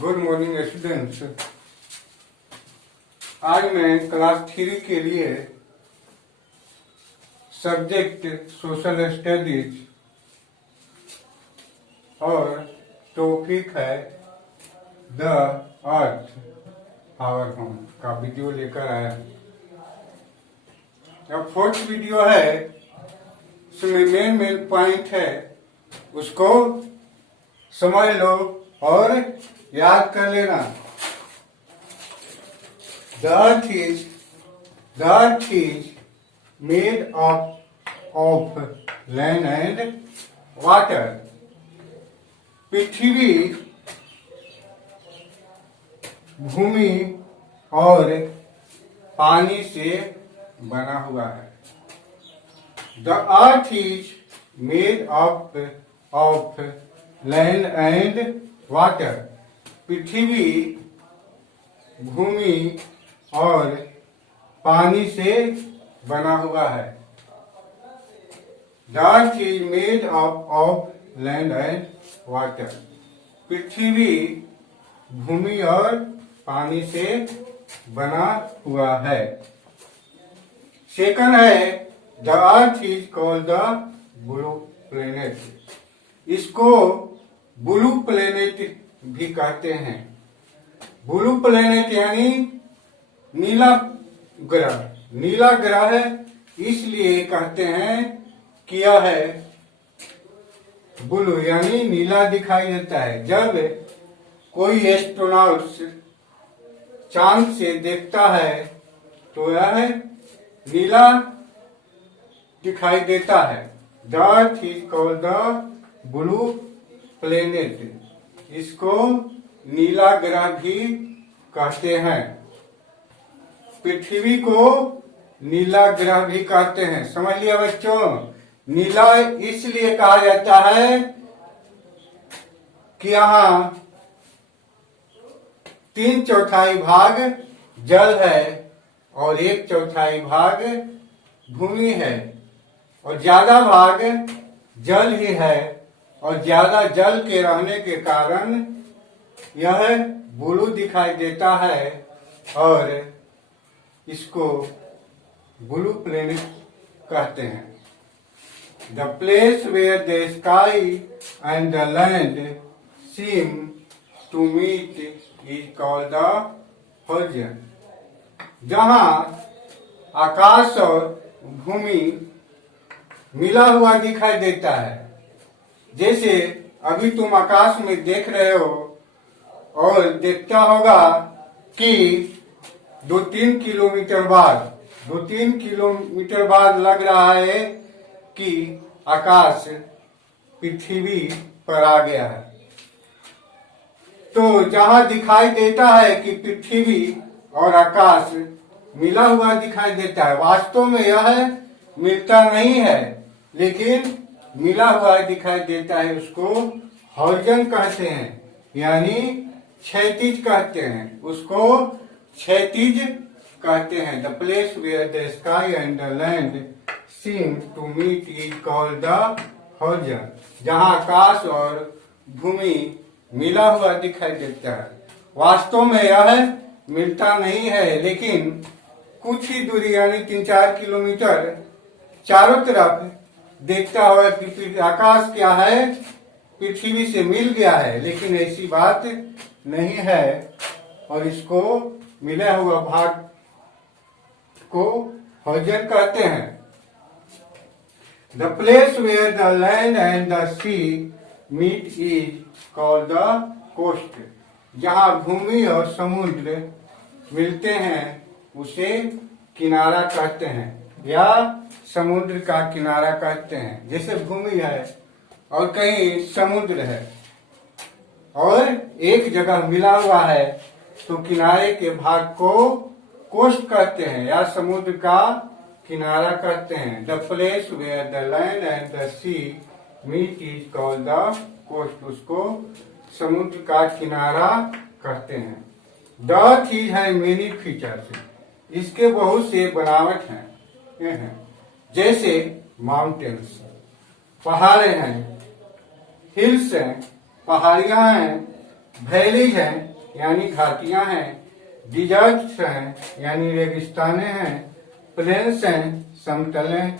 Good morning students. आज मैं class 3 के लिए सब्जेक्ट सोशल स्टडीज और टॉपिक है द अर्थ आवर होम का वीडियो लेकर आया हूँ। अब फोर्थ वीडियो है, उसमें मेन पॉइंट है, उसको समझ लो और याद कर लेना। The earth is made of land and water. पृथ्वी भूमि और पानी से बना हुआ है। The earth is made of land and water. पृथ्वी भूमि और पानी से बना हुआ है। The earth is made of land and water. पृथ्वी भूमि और पानी से बना हुआ है। सेकंड है, The earth is called the blue planet. इसको ब्लू प्लेनेट भी कहते हैं। ब्लू प्लेनेट यानी नीला ग्रह। नीला ग्रह है इसलिए कहते हैं कि यह है ब्लू यानी नीला दिखाई देता है। जब कोई एस्ट्रोनॉट्स चांद से देखता है तो यह नीला दिखाई देता है। The earth is called the blue planet. इसको नीला ग्रह भी कहते हैं। पृथ्वी को नीला ग्रह भी कहते हैं। समझ लिया बच्चों? नीला इसलिए कहा जाता है कि यहाँ 3/4 भाग जल है और 1/4 भाग भूमि है और ज्यादा भाग जल ही है और ज्यादा जल के रहने के कारण यह ब्लू दिखाई देता है और इसको ब्लू प्लेनेट कहते हैं। The place where the sky and the land seem to meet is called the horizon. जहां आकाश और भूमि मिला हुआ दिखाई देता है। जैसे अभी तुम आकाश में देख रहे हो और देखता होगा कि 2-3 किलोमीटर बाद लग रहा है कि आकाश पृथ्वी पर आ गया है। तो जहां दिखाई देता है कि पृथ्वी और आकाश मिला हुआ दिखाई देता है, वास्तव में यह मिलता नहीं है लेकिन मिला हुआ दिखाई देता है, उसको होरिज़न कहते हैं यानी क्षैतिज कहते हैं। उसको क्षैतिज कहते हैं। The place where the sky and the land seem to meet is called the horizon. जहां आकाश और भूमि मिला हुआ दिखाई देता है, वास्तव में यह मिलता नहीं है लेकिन कुछ ही दूरी यानी 3-4 किलोमीटर चारों तरफ देखता हुआ कि आकाश क्या है, पृथ्वी से मिल गया है, लेकिन ऐसी बात नहीं है और इसको मिला हुआ भाग को होरिज़न कहते हैं। The place where the land and the sea meet is called the coast. जहां भूमि और समुद्र मिलते हैं उसे किनारा कहते हैं या समुद्र का किनारा कहते हैं। जैसे भूमि है और कहीं समुद्र है और एक जगह मिला हुआ है तो किनारे के भाग को कोस्ट कहते हैं या समुद्र का किनारा कहते हैं। The place where the land and the sea meet is called the coast. उसको समुद्र का किनारा कहते हैं। द चीज है मेनी फीचर्स। इसके बहुत से बनावट हैं जैसे माउंटेन्स, पहाड़े हैं, हिल्स हैं, पहाड़ियां हैं, वैलीज हैं यानी घाटियां हैं, डिजर्ट्स हैं यानी रेगिस्तानें हैं, प्लेन्स हैं समतलें,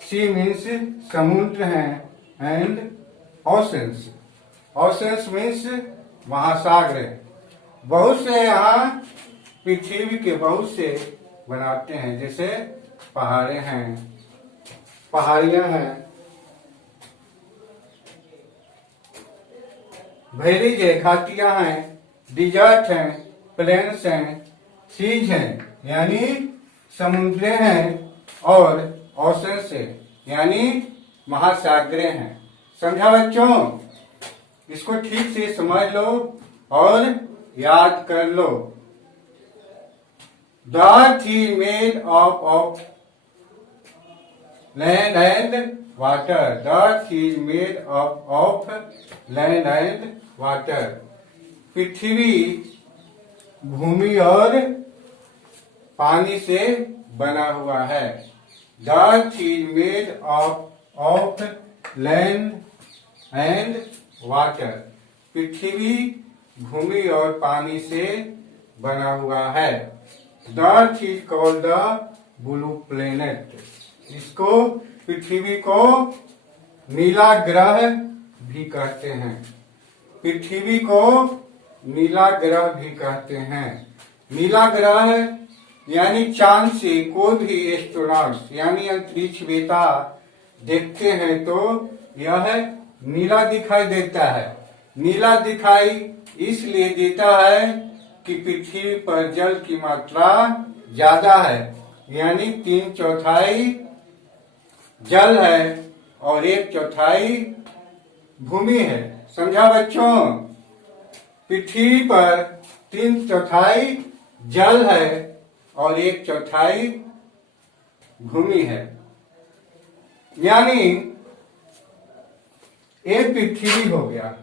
सी मीन्स समुद्र हैं, एंड ओशंस, ओशंस मीन्स महासागर है। बहुत से यहाँ पृथ्वी के बहुत से बनाते हैं, जैसे पहाड़े हैं, पहाड़ियां हैं, वैलीज है घाटियां हैं, डिजर्ट हैं, प्लेन्स हैं, सीज हैं यानी समुद्रे हैं, और ओशंस है यानी महासागरें हैं। समझा बच्चों? इसको ठीक से समझ लो और याद कर लो। The earth is made of land and water. The earth is made of land and water. पृथ्वी भूमि और पानी से बना हुआ है। The earth is made of land and water. पृथ्वी भूमि और पानी से बना हुआ है। The earth is called the blue planet. इसको पृथ्वी को नीला ग्रह भी कहते हैं। पृथ्वी को नीला ग्रह भी कहते हैं। नीला ग्रह यानी चांद से कोई भी एस्ट्रोनॉट्स यानी अंतरिक्ष वेता देखते हैं तो यह नीला दिखाई देता है। नीला दिखाई इसलिए देता है कि पृथ्वी पर जल की मात्रा ज्यादा है, यानी 3/4 जल है और 1/4 भूमि है। समझा बच्चों? पृथ्वी पर 3/4 जल है और 1/4 भूमि है, यानी एक पृथ्वी हो गया।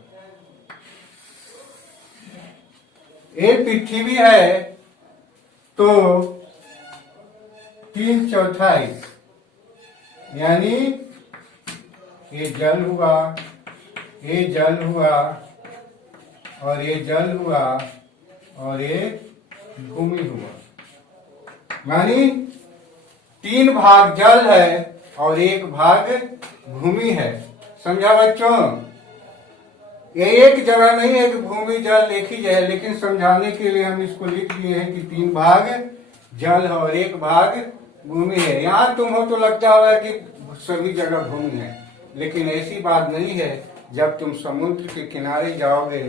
एक पृथ्वी है तो 3/4 यानी ये जल हुआ, ये जल हुआ और ये जल हुआ और ये भूमि हुआ, यानी 3 भाग जल है और 1 भाग भूमि है। समझा बच्चों? ये एक जगह नहीं है कि भूमि जल एक ही है, लेकिन समझाने के लिए हम इसको लिख दिए हैं कि 3 भाग जल है और 1 भाग भूमि है। यहाँ तुम हो तो लगता होगा कि सभी जगह भूमि है, लेकिन ऐसी बात नहीं है। जब तुम समुद्र के किनारे जाओगे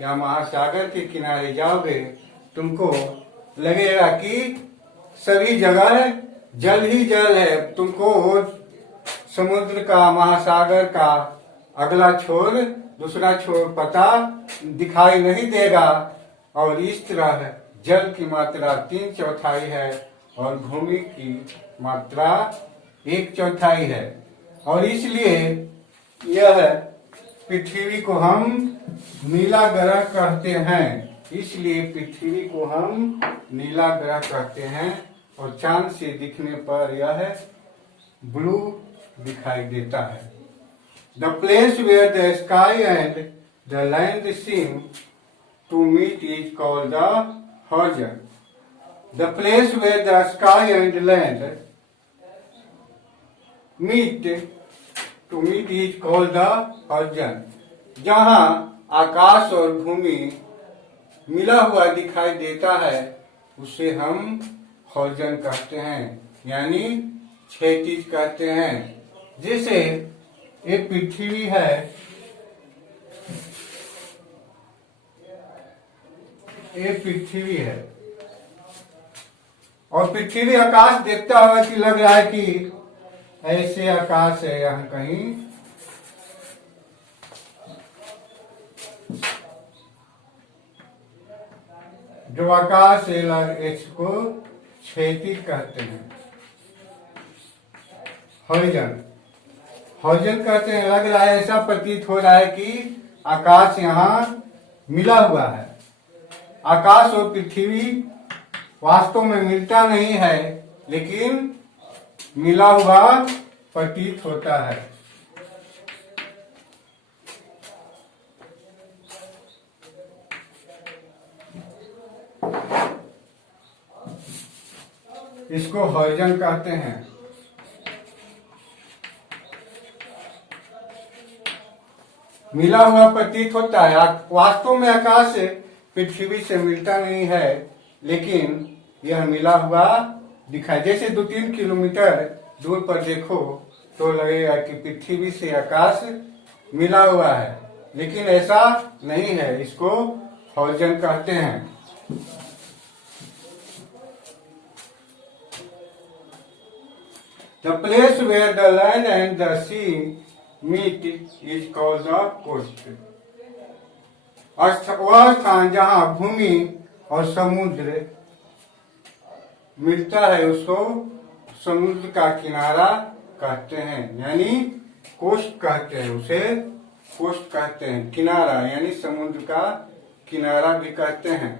या महासागर के किनारे जाओगे, तुमको लगेगा कि सभी जगह जल ही जल है। तुमको समुद्र का, महासागर का अगला छोर, दूसरा छोर पता दिखाई नहीं देगा। और इस तरह जल की मात्रा 3/4 है और भूमि की मात्रा 1/4 है। और इसलिए यह पृथ्वी को हम नीला ग्रह कहते हैं। इसलिए पृथ्वी को हम नीला ग्रह कहते हैं और चांद से दिखने पर यह ब्लू दिखाई देता है। The place where the sky and the land seem to meet is called the horizon. The place where the sky and land meet is called the horizon. जहाँ आकाश और भूमि मिला हुआ दिखाई देता है उसे हम होरिज़न कहते हैं, यानी क्षैतिज कहते हैं। जैसे एक पृथ्वी है, एक पृथ्वी है और पृथ्वी आकाश देखता हुआ कि लग रहा है कि ऐसे आकाश है यहाँ कहीं, जो आकाश है इसको क्षैतिज कहते हैं, होरिज़न। होरिज़न कहते हैं, लग रहा है, ऐसा प्रतीत हो रहा है कि आकाश यहाँ मिला हुआ है। आकाश और पृथ्वी वास्तव में मिलता नहीं है, लेकिन मिला हुआ प्रतीत होता है। इसको हॉरिजन कहते हैं। मिला हुआ प्रतीत होता है। वास्तव में आकाश पृथ्वी से मिलता नहीं है, लेकिन यह मिला हुआ दिखाई। जैसे 2-3 किलोमीटर दूर पर देखो तो लगेगा कि पृथ्वी से आकाश मिला हुआ है, लेकिन ऐसा नहीं है। इसको हॉरिजन कहते हैं। The place where the land and the sea meet is called the coast. वह स्थान जहाँ भूमि और समुद्र मिलता है उसको समुद्र का किनारा कहते हैं, यानी कोस्ट कहते हैं। उसे कोस्ट कहते हैं, किनारा यानी समुद्र का किनारा भी कहते हैं।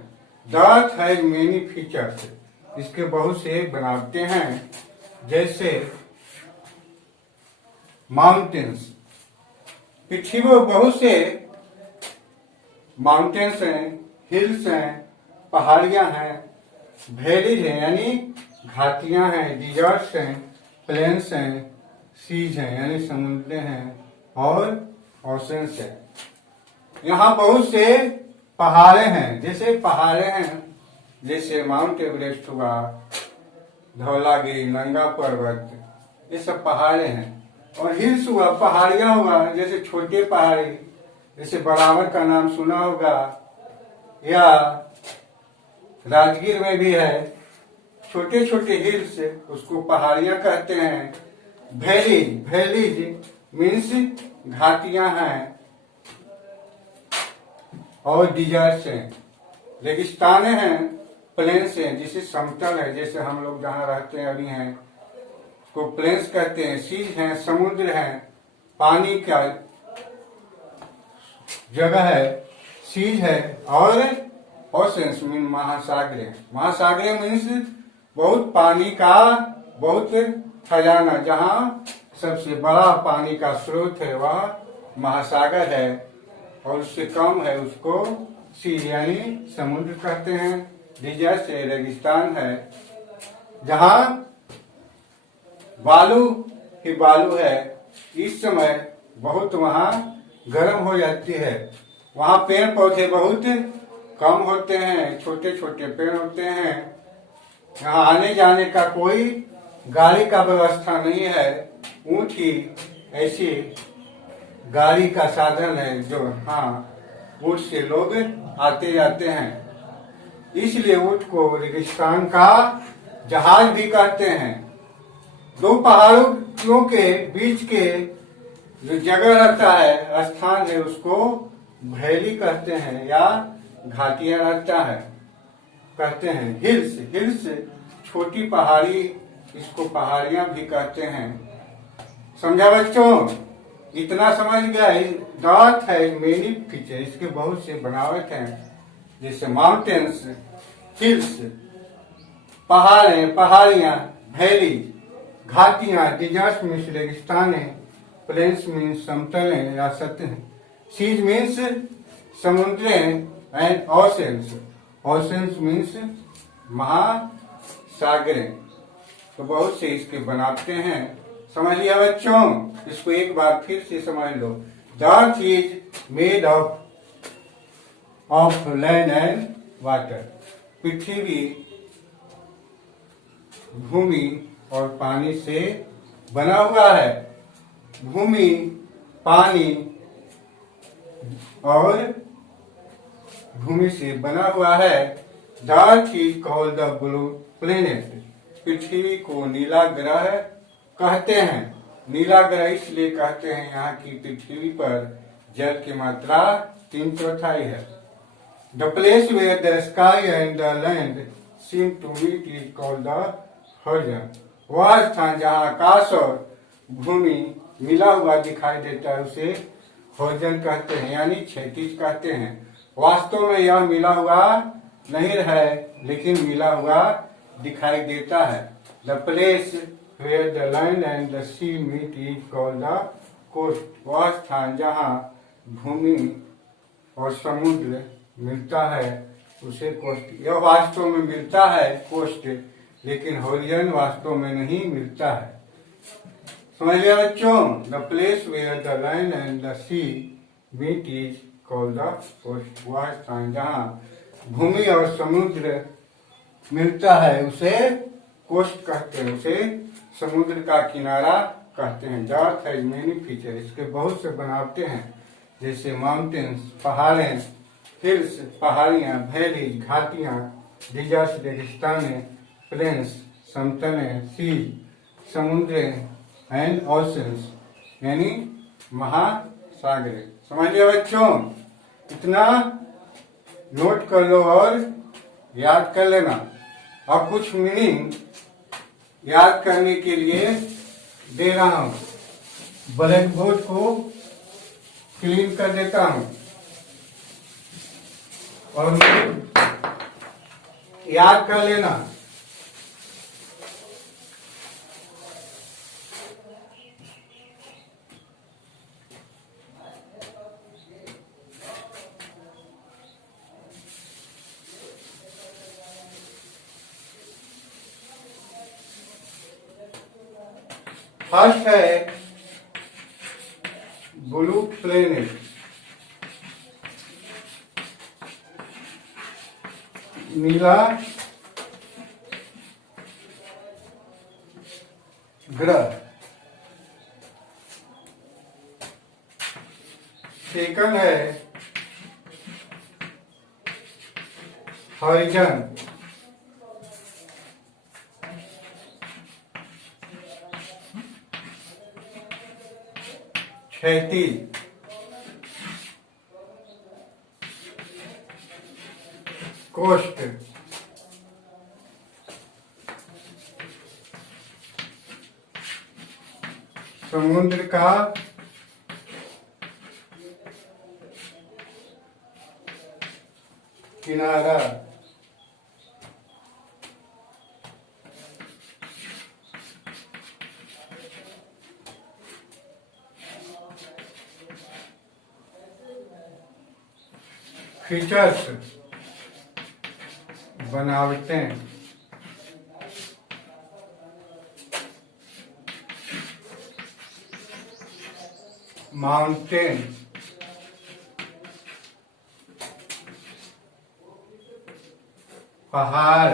The earth has many features, इसके बहुत से बनावटें हैं, जैसे माउंटेन्स। पृथ्वी में बहुत से माउंटेन्स हैं, हिल्स हैं, पहाड़ियां हैं, वैलीज हैं यानी घाटियां हैं, डिजर्ट्स हैं, प्लेन्स हैं, सीज हैं यानी समुद्र हैं, और ओशंस हैं। यहाँ बहुत से पहाड़े हैं, जैसे माउंट एवरेस्ट हुआ, धौलागिरी, नंगा पर्वत, ये सब पहाड़े हैं। और हिल्स हुआ, पहाड़ियां हुआ, जैसे छोटे पहाड़ी, जैसे बराबर का नाम सुना होगा, या राजगीर में भी है, छोटे छोटे हिल्स, उसको पहाड़ियां कहते हैं। वैलीज मीन्स घाटियां हैं, और डिजर्ट्स हैं, रेगिस्ताने हैं, प्लेन्स हैं, जिसे समतल है, जैसे हम लोग जहाँ रहते हैं अभी हैं को प्लेन्स कहते हैं। सीज हैं, समुद्र हैं, पानी का जगह है, सीज है। और ओशंस मीन महासागरे मीन्स बहुत पानी का बहुत खजाना, जहाँ सबसे बड़ा पानी का स्रोत है वह महासागर है, और उससे कम है उसको सी यानी समुद्र कहते हैं। डिजर्ट है, रेगिस्तान है, जहाँ बालू ही बालू है। इस समय बहुत वहाँ गर्म हो जाती है, वहाँ पेड़ पौधे बहुत कम होते हैं, छोटे छोटे पेड़ होते हैं। यहाँ आने जाने का कोई गाड़ी का व्यवस्था नहीं है, ऊँट ही ऐसी गाड़ी का साधन है जो ऊँट से लोग आते जाते हैं। इसलिए ऊँट को रेगिस्तान का जहाज भी कहते हैं। दो पहाड़ों के बीच के जो जगह रहता है, स्थान है, उसको वैली कहते हैं या घाटियां रहता है कहते हैं। हिल्स छोटी पहाड़ी, इसको पहाड़ियां भी कहते हैं। समझा बच्चों? इतना समझ गया। डॉट है मेनी फीचर, इसके बहुत से बनावट हैं, जैसे माउंटेन्स, हिल्स, पहाड़ियां, वैली, घाटियां, डिजर्ट मीन्स रेगिस्तान है, प्लेन्स मीन्स समतल है या सतह, सीज मीन्स समुद्र है, एंड ओशंस मीन्स महासागर। तो बहुत से इसके बनाते हैं। समझ लिया बच्चों? इसको एक बार फिर से समझ लो। The earth is made of land and water. पृथ्वी भूमि और पानी से बना हुआ है। भूमि, पानी और भूमि से बना हुआ है। The earth is called the blue planet. पृथ्वी को नीला ग्रह कहते हैं। नीला ग्रह इसलिए कहते हैं, यहाँ की पृथ्वी पर जल की मात्रा 3/4 है। The place where the sky and the land seem to meet is called the horizon. वह स्थान जहाँ आकाश और भूमि मिला हुआ दिखाई देता है उसे हॉरिजन कहते हैं, यानी क्षैतिज कहते हैं। वास्तव में यह मिला हुआ नहीं है, लेकिन मिला हुआ दिखाई देता है। The place where the land and the sea meet is called the coast. वह स्थान जहाँ भूमि और समुद्र मिलता है उसे कोस्ट। यह वास्तव में मिलता है कोस्ट, लेकिन होरिजन वास्तव में नहीं मिलता है। समझ लिया बच्चों, the place where the land and the sea meet is called the coast. वह स्थान जहाँ भूमि और समुद्र मिलता है उसे कोस्ट कहते हैं, उसे समुद्र का किनारा कहते हैं। The earth has many feature, इसके बहुत से बनावटे हैं, जैसे माउंटेन्स पहाड़ें, हिल्स पहाड़ियाँ, वैलीज घाटियाँ, डिजर्ट्स रेगिस्तानें, प्लेन्स समतलें, सीज समुद्र, एंड ओशंस यानी महासागर। समझ लिया बच्चों, इतना नोट कर लो और याद कर लेना। अब कुछ मीनिंग याद करने के लिए दे रहा हूं। ब्लैक बोर्ड को क्लीन कर देता हूं और याद कर लेना। फर्स्ट है ब्लू प्लेनेट, नीला ग्रह। सेकंड है हॉरिजन, क्षैतिज। कोस्ट, समुद्र का किनारा। फीचर्स बनावटें, माउंटेन, पहाड़।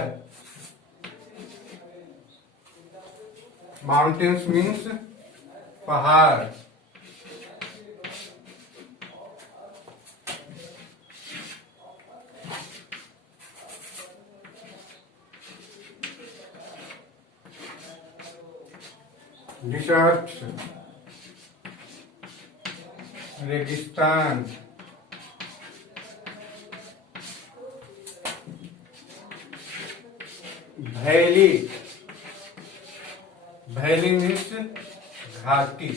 माउंटेन्स मीन्स पहाड़। डिजर्ट, रेगिस्तान। वैली, वैली मीन्स घाटी।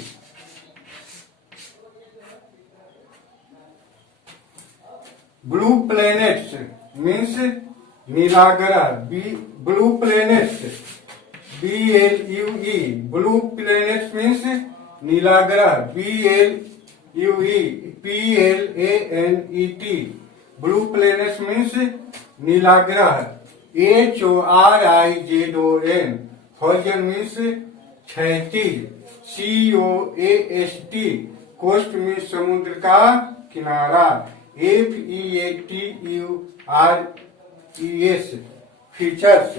ब्लू प्लैनेट्स मीन्स नीला ग्रह। Blue planets, BLUE, blue planets means नीला ग्रह। BLUE, PLANET, blue planets means नीला ग्रह। HORIZON, हॉरिजन मीन्स क्षैतिज। COAST, कोस्ट मीन्स समुद्र का किनारा। FEATURES, फीचर्स,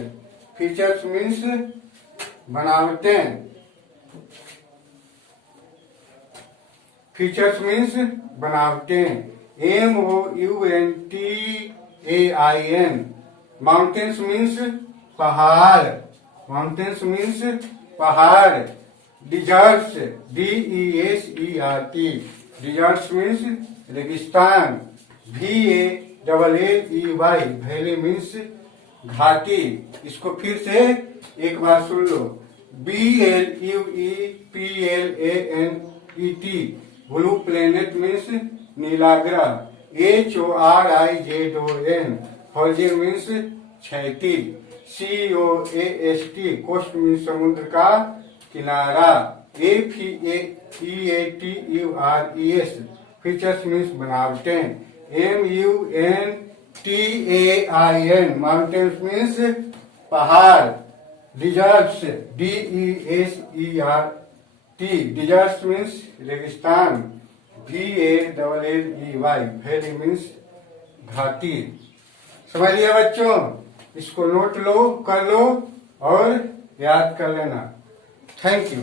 फीचर्स मीन्स बनावटें। फीचर्स मीन्स बनावटें। MOUNTAIN, माउंटेन्स मीन्स पहाड़। माउंटेन्स मीन्स पहाड़। डिजर्ट्स, DESERT, डिजर्ट्स मीन्स रेगिस्तान। VALLEY, वैली मीन्स घाटी। इसको फिर से एक बार सुन लो। BLUE, PLANET, blue planet means नीला ग्रह। HORIZON, हॉरिजन मीन्स क्षैतिज। COAST, कोस्ट मीन्स समुद्र का किनारा। FEATURES, फीचर्स मीन्स बनावटें। MOUNTAIN, माउंटेन्स मीन्स पहाड़। डिजर्ट्स, DESERT, डिजर्ट्स मीन्स रेगिस्तान, VALLEY, वैली मीन्स घाटी। समझ लिया बच्चों? इसको नोट लो, कर लो और याद कर लेना। Thank you.